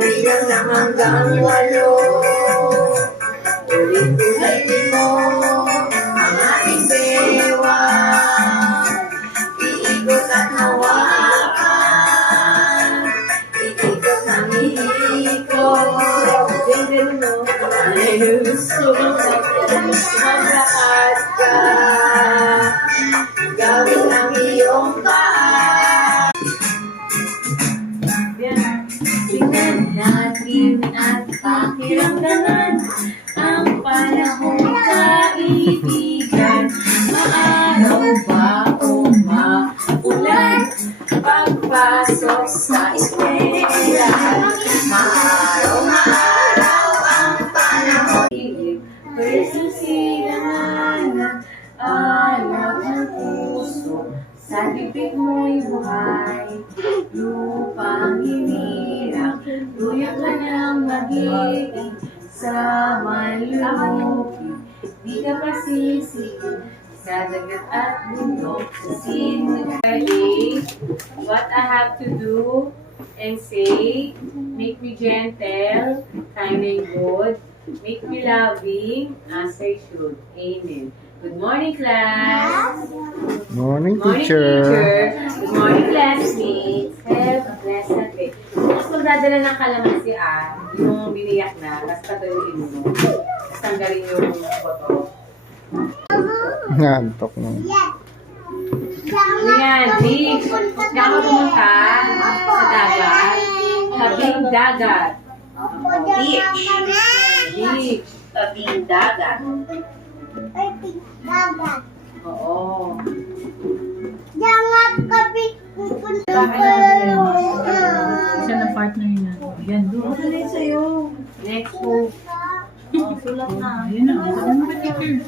Bilang na hanggang 8. Ulit-ulitin mo ang ating bewang. Iikot at hawakan, iikot ang iikot. Ay gusto mo maglakad ka, gawin ang iyong paa. Tingnan natin at pakiramdaman ang panahong kaibigan. Maaraw ba o maulan, pagpasok sa eskwela. Maaraw ang panahon. Presusilangan alab ng puso, sa bibig mo'y buhay. Lupang hinirang, luyak ka ng magiging sa malulupi. Di ka pasisig sa dagat at bundok, sa sinugay. What I have to do and say, make me gentle, kind and good, make me loving as I should. Amen. Good morning, class. Morning, Good morning, teacher. Good morning, classmates. Have a blessed day. Tapos magdadala ng kalamansi yung biniyak na, tapos patuyuin mo. Tapos tanggalin yung boto. Nantok na. Ayan, beach. Diyan ka pumunta sa dagat. Tabing dagat. Beach. Beach. Tabing dagat. Oo. Jangan kami pupunta Isa na partner niya. Yan, doon. Next po. Sulat na. Yan na. Ano ba, teacher?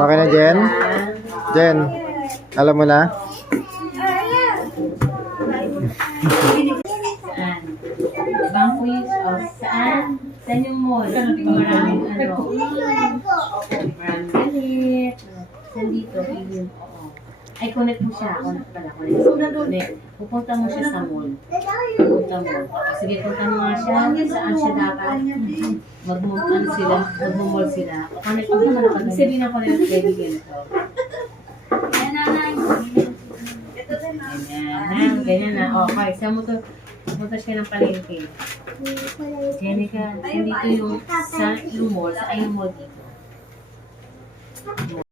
Okay na, Jen? Jen, alam mo na? Saan? Banquet o saan? Saan yung mall? Maraming maraming galit. Saan dito? Ayun. Oo. Ay, connect mo siya. Connect pala. Connect. Pupunta mo siya sa mall. Pupunta mo. Sige, punta mo nga siya. Saan siya dapat? Magmumall sila. O connect mo naman ako. Ibig sabihin ng connect, ready ganito. Ganyan na. Okay, saan mo to? Pupunta siya ng palengke. Jenica, dito yung sa yung mall. Sa ayong mall dito.